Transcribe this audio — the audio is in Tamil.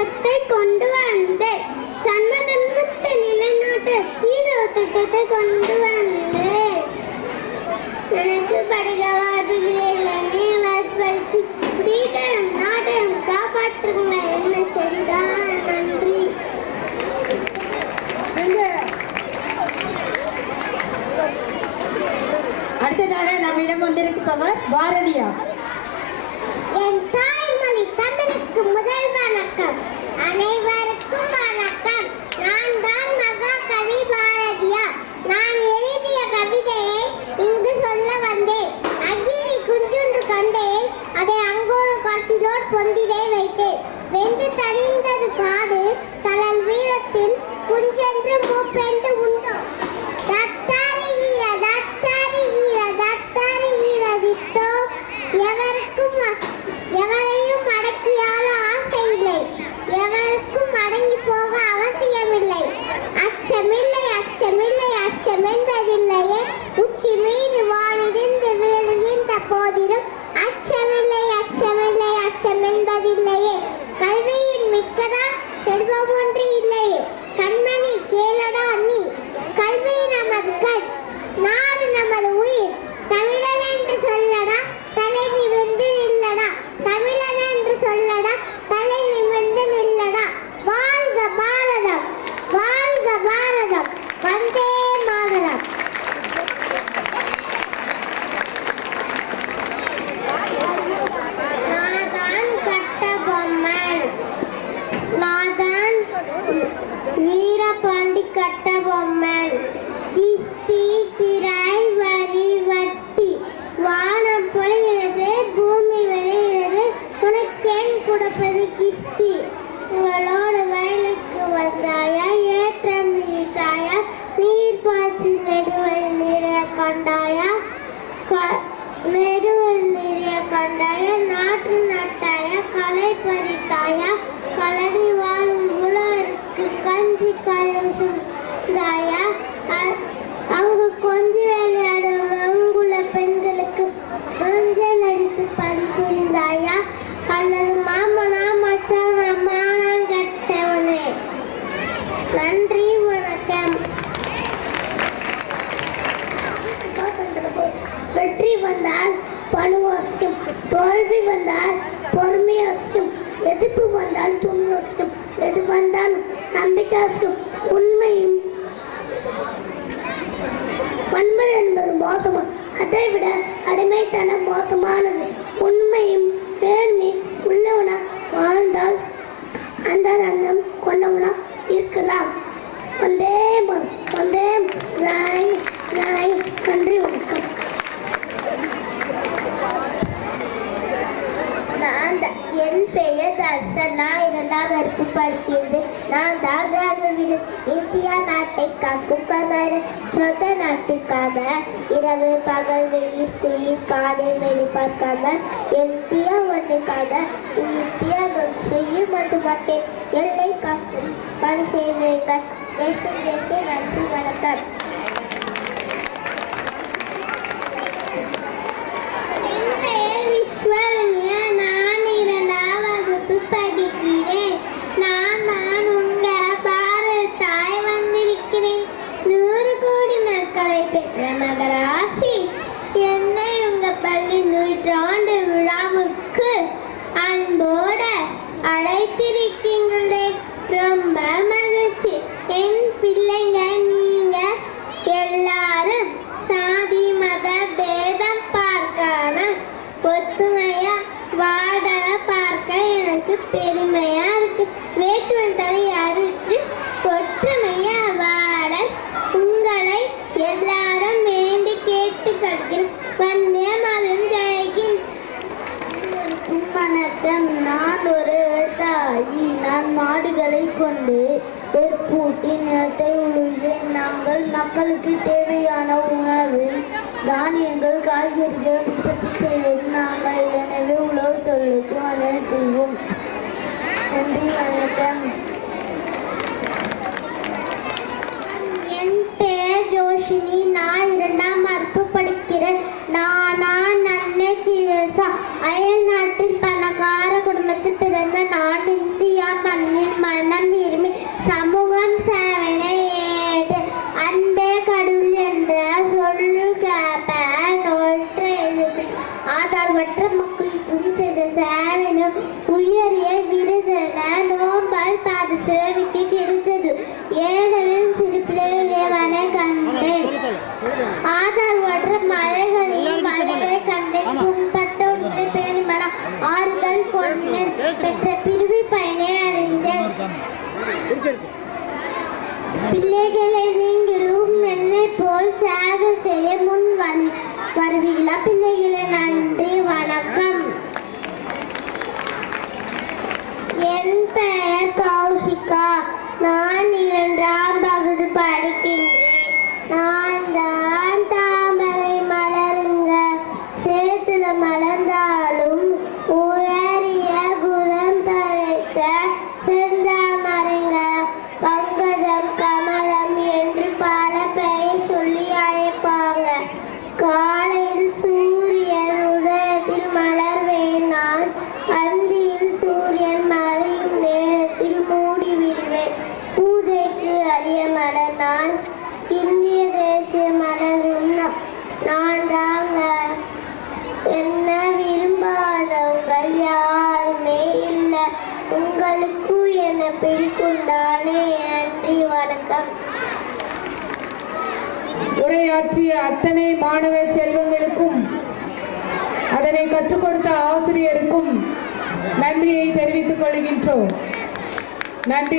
சட்டத்தை கொண்டு வந்து சன்மதர்மத்தை நிலைநாட்ட சீர்திருத்தத்தை கொண்டு வந்து எனக்கு படிக்க வாய்ப்புகளை படிச்சு வீட்டையும் நாட்டையும் காப்பாற்றுங்க. என்ன சரிதான். நன்றி. அடுத்ததாக நம்மிடம் வந்திருப்பவர் பாரதியார். என் தாய்மொழி தமிழுக்கு முதல் வணக்கம். அனைவருக்கும் வணக்கம். நான் தான் மகாகவி பாரதியார். நான் எழுதிய கவிதையை இங்கு சொல்ல வந்தேன். அகிரி குஞ்சொன்று கண்டேன், அதை அங்கோரு காட்டிலோர் பொந்திலே வைத்தேன். வெந்து தணிந்தது காடு, தளல் வீரத்தில் குஞ்சென்று மூப்பென்று உண்டோ. தத்தாரிகிற தத்தாரிகிற தத்தாரிகிறதித்தோ. எவரையும் அடக்கியால ஆசை இல்லை, எவருக்கும் அடங்கி போக அவசியமில்லை. அச்சமில்லை அச்சமில்லை அச்சம் என்பதில்லையே. உச்சி மீது வானிருந்து வீழுகின்ற போதிலும் அச்சமில்லை அச்சமில்லை அச்சம் என்பதில்லையே. கல்வியின் மிக்கதான் செல்வம் ஒன்று இல்லையே. கண்மணி கேளடா நீ, கல்வி நமது கண், நாடு நமது உயிர். தமிழன் என்று சொல்லடா, தலை நிமிர்ந்து நில்லடா. தமிழன் என்று சொல்லடா, தலை நிமிர்ந்து நில்லடா. வாழ்க பாரதம், வாழ்க பாரதம், வந்தே மாதரம். நாதான் கட்டபொம்மன், நாதான் வீரபாண்டி கட்டபொம்மன். கிஸ்தி திரை வரி வட்டி, வானம் பொழிகிறது பூமி விளைகிறது, உனக்கேன் கொடுப்பது கிஸ்தி. உங்களோட வயலுக்கு வந்தாயா, ஏற்றம் நீத்தாயா, நீர் பாய்ச்சி நெடுவல் நிறைய கண்டாயா, நெடுவல் நிறைய கண்டாயா, நாற்று நட்டாயா, களை பறித்தாயா, களடி வாழும் உலருக்கு கஞ்சி காயம் சுந்தாயா, அங்கு கொஞ்சி விளையாடும் அங்குள்ள பெண்களுக்கு மஞ்சள் அடித்து பணிபுரிந்தாயா, அல்லது மாமனா மச்சான மானம் கட்டவனே. நன்றி, வணக்கம். வெற்றி வந்தால் பணுவாசிக்கும், தோல்வி வந்தால் பொறுமையாசிக்கும், எதிர்ப்பு வந்தால் துணிவாசிக்கும், எது வந்தாலும் நம்பிக்கையாசிக்கும். உண்மையும் வன்முறை என்பது மோசமா, அதை விட அடிமைத்தனம் மோசமானது. உண்மையும் நேர்மையும் உள்ளவனா வாழ்ந்தால் அந்த நன்னம் கொண்டவனா இருக்கலாம். வந்தே வந்தே. நன்றி, வணக்கம். என் பெயர் தர்சனா, 2ஆம் வகுப்பு படிக்கின்றேன். நான் தான் கிராமவீரன். இந்தியா நாட்டை காக்கும் கமரன். சொந்த நாட்டுக்காக இரவு பகல் வெயில் குளிர் காடை வெளி பார்க்காம இந்தியா ஒன்றுக்காக உயிர் தியாகம் செய்யும் அது மாட்டேன். எல்லை காக்கும் பணி செய்வேங்கள். நன்றி, வணக்கம். என் பெயர் விஸ்வரண்யா. நான் 2ஆம் வகுப்பு படிக்கிறேன். நான் உங்க பாரத தாய் வந்திருக்கிறேன். 100 கோடி மக்களை பெற்ற மகராசி என்னை உங்க பள்ளி 100ஆண்டு விழாவுக்கு அன்போட அழைத்திருக்கின்றேன். ரொம்ப மகிழ்ச்சி. என் பிள்ளைங்க நீங்க எல்லாரும் சாதி மத பேதம் பார்க்காம ஒத்துமையா வாட பார்க்க எனக்கு பெருமையா இருக்கு. வேற்றுமண்டலை அறுத்து ஒற்றுமையா வாட உங்களை எல்லாரும் வேண்டி கேட்டுக்கொள்கிறேன். வந்தே மாதம் ஜெயகின். வணக்கம். நான் ஒரு விவசாயி. நான் மாடுகளை கொண்டு வெற்பூட்டி நிலத்தை உழுவேன். நாங்கள் மக்களுக்கு தேவையான உணவு தானியங்கள் காய்கறிகள் உற்பத்தி செய்வது நாங்கள். எனவே உழவு தொழிலுக்கு வந்து செய்வோம். நன்றி, வணக்கம். என் பெயர் ஜோஷினி. நான் 2ஆம் வகுப்பு படிக்கிறேன். நானா நன்னை திரசா. அயல் நாட்டில் பணக்கார குடும்பத்தில் பிறந்த நான் இந்தியா மண்ணில் மனம் விரும்பி சமூகம் சேவனை ஏற்று அன்பே கடவுள் என்ற சொல்லு கேப்பேன் ஒற்றை எழுக்கும் ஆதரவற்ற மக்களுக்கும் செய்த சேவனம் உயரிய விருதென நோம்பால் பாதசேனுக்கு கிடைத்தது ஏனவின் சிரிப்பிலே இறைவனை கண்டேன் ஆதரவற்ற மலைகளில் மலையை கண்டேன் புண்பட்ட உன்னை பேணி மன ஆறுதல் கொண்டேன் பெற்ற பிரிவி பயனை அடைந்தேன் பிள்ளைகளை நீங்களும் என்னை போல் சேவை செய்ய முன் வருவீங்களா பிள்ளைகளை நன்றி வணக்கம் என் பெயர் கௌஷிகா நான் 2ஆம் வகுப்பு படிக்கின்றேன் நான் தான் தாமரை மலருங்க சேத்துல மலர்ந்தாலும் உயரிய குலம் படைத்த செந்தாமரைங்க பங்கஜம் கமலம் என்று பல பெயர் சொல்லி அழைப்பாங்க காலையில் சூரியன் உதயத்தில் மலர்வேன் நான் அந்தியில் சூரியன் மறையும் நேரத்தில் மூடி விடுவேன் பூஜைக்கு அரிய மலர் நான் இந்திய தேசிய மலரும் நான் தாங்க என்ன விரும்பாதவங்க யாருமே இல்லை உங்களுக்கு என்ன பிடிக்குண்டானே நன்றி வணக்கம் உரையாற்றிய அத்தனை மாணவ செல்வங்களுக்கும் அதனை கற்றுக் கொடுத்த ஆசிரியருக்கும் நன்றியை தெரிவித்துக் கொள்கின்றோம். நன்றி.